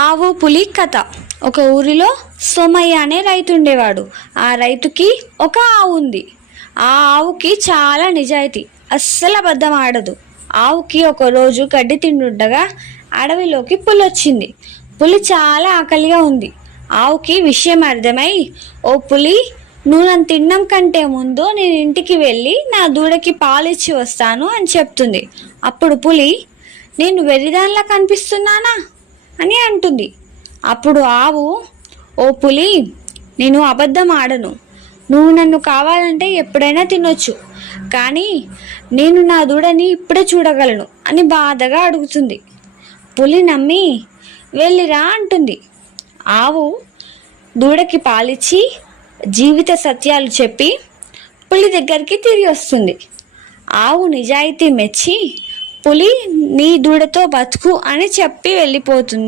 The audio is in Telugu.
ఆవు పులి కథ. ఒక ఊరిలో సోమయ్య అనే రైతు ఉండేవాడు. ఆ రైతుకి ఒక ఆవు ఉంది. ఆ ఆవుకి చాలా నిజాయితీ, అస్సలు అబద్ధం ఆడదు. ఆవుకి ఒకరోజు గడ్డి తింటుండగా అడవిలోకి పులి వచ్చింది. పులి చాలా ఆకలిగా ఉంది. ఆవుకి విషయం అర్థమై, ఓ పులి, నువ్వు నన్ను తినడం కంటే ముందు నేను ఇంటికి వెళ్ళి నా దూడకి పాలిచ్చి వస్తాను అని చెప్తుంది. అప్పుడు పులి, నేను వెర్రిదానిలా కనిపిస్తున్నానా అని అంటుంది. అప్పుడు ఆవు, ఓ పులి, నేను అబద్ధం ఆడను. నువ్వు నన్ను కావాలంటే ఎప్పుడైనా తినొచ్చు, కానీ నేను నా దూడని ఇప్పుడే చూడగలను అని బాధగా అడుగుతుంది. పులి నమ్మి వెళ్ళిరా అంటుంది. ఆవు దూడకి పాలిచ్చి జీవిత సత్యాలు చెప్పి పులి దగ్గరికి తిరిగి వస్తుంది. ఆవు నిజాయితీ మెచ్చి, పులి నీ దూడతో బతుకు అని చెప్పి వెళ్ళిపోతుంది.